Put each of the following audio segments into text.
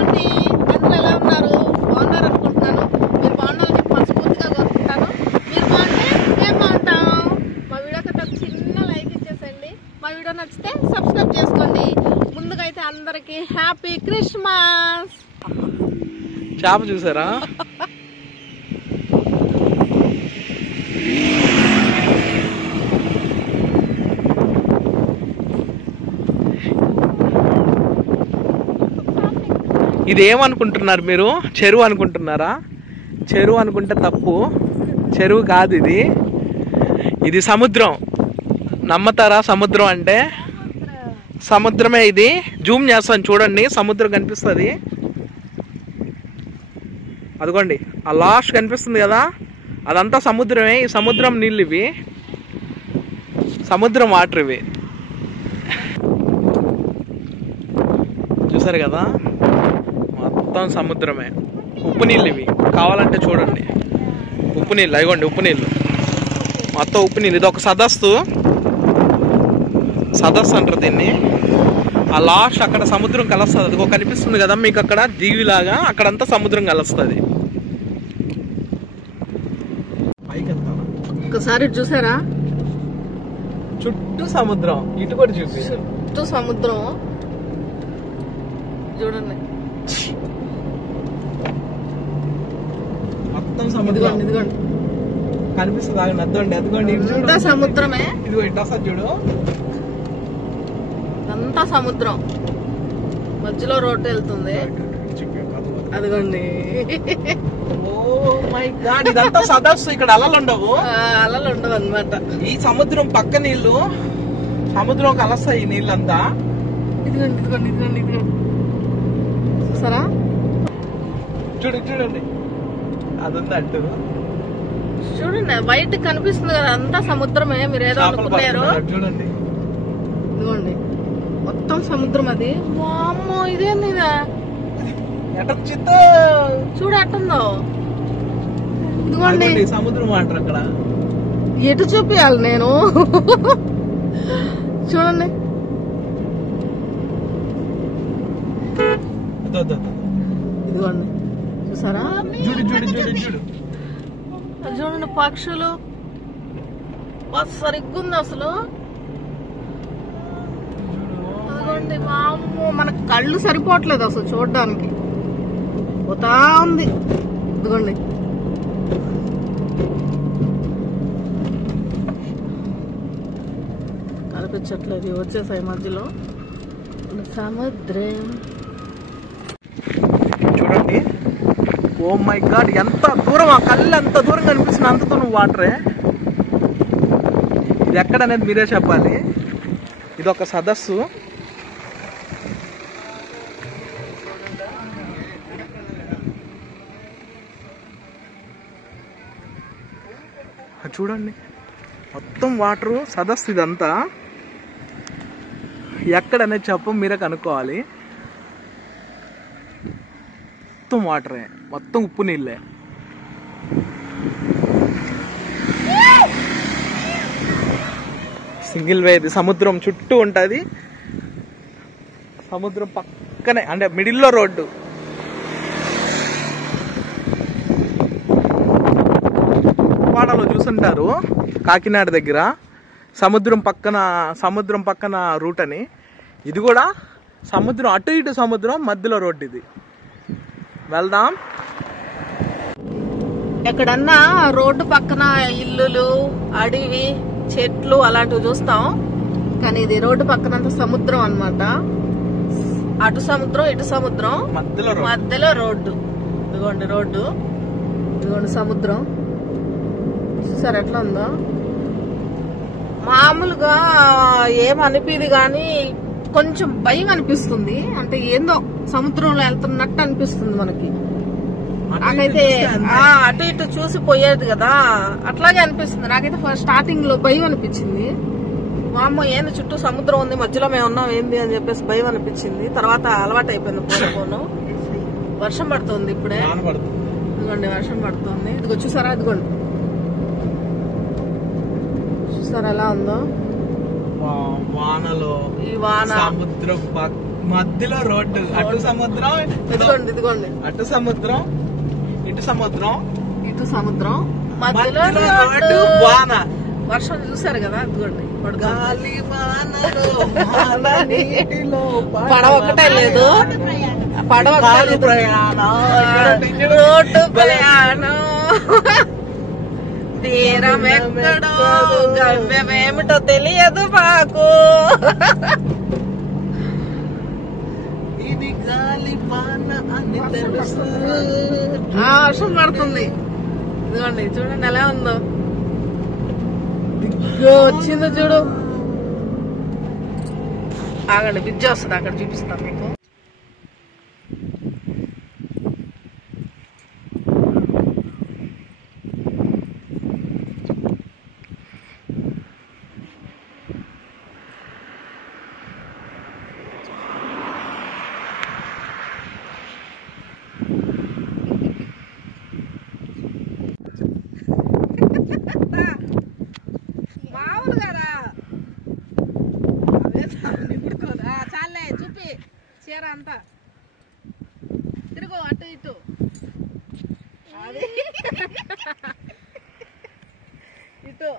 అండి, అందరూ ఎలా ఉన్నారు? బాగున్నారు అనుకుంటున్నాను. మీరు బాగుండాలని మనస్ఫూర్తిగా కోరుకుంటాను. మీరు బాగుంటే మేము బాగుంటాం. మా వీడియోకి ఒక చిన్న లైక్ ఇచ్చేసండి. మా వీడియో నచ్చితే సబ్స్క్రైబ్ చేసుకోండి. ముందుగా అయితే అందరికి హ్యాపీ క్రిస్మస్. చేప చూసారా? ఇది ఏమనుకుంటున్నారు మీరు? చెరువు అనుకుంటున్నారా? చెరువు అనుకుంటే తప్పు. చెరువు కాదు ఇది, ఇది సముద్రం. నమ్మతారా? సముద్రం అంటే సముద్రమే. ఇది జూమ్ చేస్తాను చూడండి, సముద్రం కనిపిస్తుంది. అదిగోండి ఆ లాస్ట్ కనిపిస్తుంది కదా, అదంతా సముద్రమే. ఈ సముద్రం నీళ్ళు ఇవి, సముద్రం వాటర్ ఇవి. చూసారు కదా, మొత్తం సముద్రమే. ఉప్పు నీళ్ళు ఇవి, కావాలంటే చూడండి. ఉప్పు నీళ్ళు, అదిగోండి ఉప్పు నీళ్ళు, మొత్తం ఉప్పు నీళ్ళు. ఇది ఒక సదస్సు అంటారు దీన్ని. ఆ లాస్ట్ అక్కడ సముద్రం కలుస్తుంది. అదిగో కనిపిస్తుంది కదా మీకు అక్కడ దీవిలాగా, అక్కడంతా సముద్రం కలుస్తుంది. ఒకసారి చూసారా? చుట్టూ సముద్రం, ఇటు కూడా చూపి. చుట్టూ సముద్రం చూడండి, మొత్తం సముద్రం. ఇదిగోండి కనిపిస్తుంది, అదిగోండి అదిగోండి అంతా సముద్రమే. ఇదిగో ఇటు వస్తుంది చూడు, అంతా సముద్రం. మధ్యలో రోడ్డు వెళ్తుంది, అదిగోండి. ఓ మై గాడ్, ఇదంతా సదస్సు. ఇక్కడ అలలు ఉండవు, అలలు ఉండవు అన్నమాట. ఈ సముద్రం పక్క నీళ్లు, సముద్రం కలుస్తాయి ఈ నీళ్ళంతా. ఇదిగోండి ఇదిగోండి ఇదిగోండి ఇదిగోండి, చూసారా? చూడండి అది ఉంది అట్టు. చూడండి బయట కనిపిస్తుంది కదా, అంతా సముద్రమే. మీరు ఏదో అనుకున్నారు. చూడండి ఇదిగోండి మొత్తం సముద్రం. అది వామ్మో, ఇదేంది చూడు ఎట్టుందో. ఇదిగోండి సముద్రం వాటర్. అక్కడ ఎటు చూపియాలి నేను? చూడండి ఇదిగోండి, చూసారా? చూడండి పక్షులు, సరిగ్గుంది అసలు. అదిగోండి, వామ్మో, మన కళ్ళు సరిపోవట్లేదు అసలు చూడడానికి, పోతా ఉంది. ఇదిగోండి కనిపించట్లేదు, వచ్చేసాయి మధ్యలో సముద్రం. చూడండి, ఓ మై గాడ్, ఎంత దూరం, ఆ కళ్ళు ఎంత దూరం కనిపిస్తుంది, అంత దూరం వాటరే. ఇది ఎక్కడనేది మీరే చెప్పాలి. ఇది ఒక సదస్సు. చూడండి మొత్తం వాటరు, సదస్సు ఇదంతా. ఎక్కడనేది చెప్పం, మీరే కనుక్కోవాలి. మొత్తం వాటరే, మొత్తం ఉప్పు నీళ్ళే. Single way. ఇది సముద్రం చుట్టూ ఉంటుంది, సముద్రం పక్కనే, అంటే మిడిల్లో రోడ్డు. వాడలో చూసుంటారు కాకినాడ దగ్గర, సముద్రం పక్కన రూట్ అని. ఇది కూడా సముద్రం, అటు ఇటు సముద్రం, మధ్యలో రోడ్డు. ఇది వెళ్దాం. ఎక్కడన్నా రోడ్డు పక్కన ఇల్లులు, అడవి, చెట్లు అలాంటివి చూస్తాం, కానీ ఇది రోడ్డు పక్కనంత సముద్రం అన్నమాట. అటు సముద్రం, ఇటు సముద్రం, మధ్యలో రోడ్డు. ఇదిగోండి రోడ్డు, ఇదిగోండి సముద్రం. చూసారు ఎట్లా ఉందో? మామూలుగా ఏమనిపిది కానీ కొంచెం భయం అనిపిస్తుంది. అంటే ఏందో సముద్రంలో వెళ్తున్నట్టు అనిపిస్తుంది మనకి. నాకైతే అటు ఇటు చూసి పోయేది కదా, అట్లాగే అనిపిస్తుంది. నాకైతే స్టార్టింగ్ లో భయం అనిపించింది. మా అమ్మ ఏంది చుట్టూ సముద్రం ఉంది, మధ్యలో మేము ఉన్నాం ఏంది అని చెప్పేసి భయం అనిపించింది. తర్వాత అలవాటు అయిపోయింది. పోను వర్షం పడుతుంది ఇప్పుడే. ఇదిగోండి వర్షం పడుతుంది. ఇదిగో చూసారా? ఇదిగోండి చూసారా ఎలా ఉందో వానలో. ఈ వాన సముద్రం మధ్యలో రోడ్డు, అటు సముద్రం, ఇదిగోండి ఇదిగోండి, అటు సముద్రం, ఇటు సముద్రం, ఇటు సముద్రం, మధ్యలో రోడ్డు, వాన. వర్షం చూసారు కదా, ఇదిగోండి గాలి వానలో వాన నీటిలో పడవ ఒకటే లేదు, పడవ ప్రయాణం, రోడ్డు ప్రయాణం, తీరం ఎక్కడో గమ్యమేమిటో తెలియదు మాకు. ఇది గాలి వాన అని తెలుసు. వర్షం పడుతుంది, ఇదిగోండి చూడండి ఎలా ఉందో, వచ్చిందో చూడు. ఆగండి బ్రిడ్జ్ వస్తుంది, అక్కడ చూపిస్తాను మీకు. చాలే చూపి చీర అంతా తిరుగు అటు ఇటు. అది ఇటు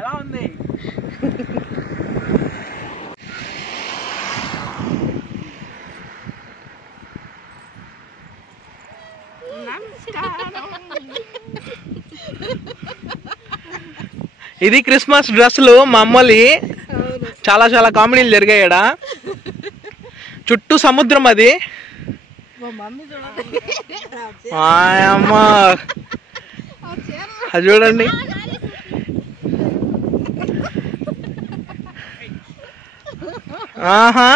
ఎలా ఉంది? ఇది క్రిస్మస్ డ్రెస్సులు మా అమ్మలి. చాలా చాలా కామెడీలు జరిగాయి ఈడ. చుట్టూ సముద్రం, అది అమ్మ అది చూడండి. ఆహా,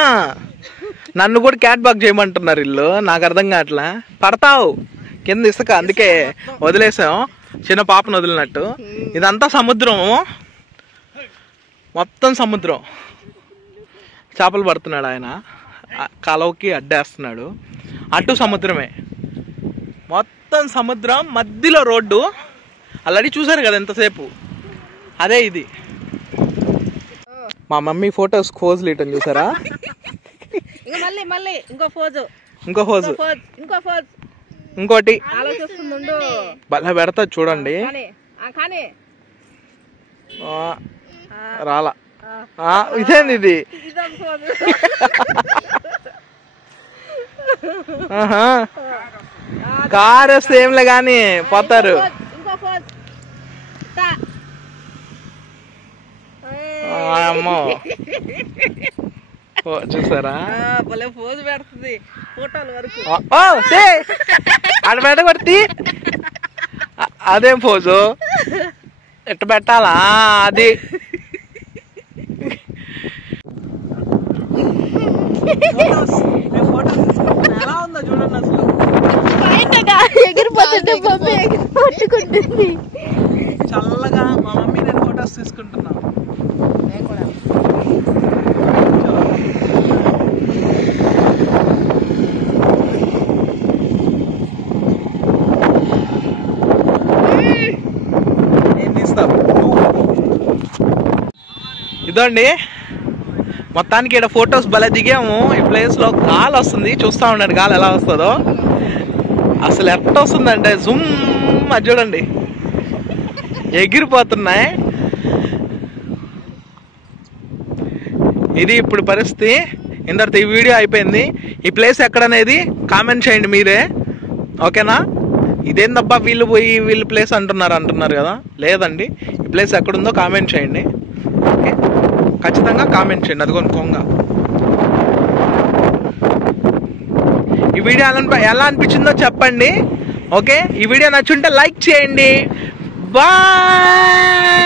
నన్ను కూడా క్యాట్ బాక్ చేయమంటున్నారు ఇల్లు. నాకు అర్థం కావట్లా. పడతావు కింద ఇసుక, అందుకే వదిలేసాం, చిన్న పాపను వదిలినట్టు. ఇదంతా సముద్రం, మొత్తం సముద్రం. చేపలు పడుతున్నాడు ఆయన, కాలువకి అడ్డేస్తున్నాడు. అటు సముద్రమే, మొత్తం సముద్రం, మధ్యలో రోడ్డు. ఆల్రెడీ చూసారు కదా ఎంతసేపు, అదే ఇది. మా మమ్మీ ఫోటోస్ ఫోజులు ఇటం చూసారా? ఇంకోటి భలే పెడతా చూడండి. రాలా, ఇదేంది ఇది? కార్ వస్తే ఏంలే గాని పోతారు. అమ్మో చూసారా, భలే పోజు పెడుతుంది ఫోటోల వరకు. అడ పెట్టబడి అదేం పోజు ఎట్ట పెట్టాలా? అది ఎలా ఉందో చూడండి అసలు. చల్లగా మా మమ్మీ నేను ఫొటోస్ తీసుకుంటున్నా. ఇదండి మొత్తానికి ఇక్కడ ఫొటోస్ భలే దిగాము. ఈ ప్లేస్ లో గాలి వస్తుంది, చూస్తా ఉండండి గాలి ఎలా వస్తుందో. అసలు ఎట్ట వస్తుందంటే జూమ్, అది చూడండి ఎగిరిపోతున్నాయి. ఇది ఇప్పుడు పరిస్థితి. ఇంతటితో ఈ వీడియో అయిపోయింది. ఈ ప్లేస్ ఎక్కడనేది కామెంట్ చేయండి మీరే, ఓకేనా? ఇదేందబ్బా వీళ్ళు పోయి వీళ్ళు ప్లేస్ అంటున్నారు కదా, లేదండి. ఈ ప్లేస్ ఎక్కడుందో కామెంట్ చేయండి, ఓకే? ఖచ్చితంగా కామెంట్ చేయండి. అదిగోని కొంగ. ఈ వీడియో ఎలా అనిపించిందో చెప్పండి. ఓకే, ఈ వీడియో నచ్చుంటే లైక్ చేయండి. బాయ్.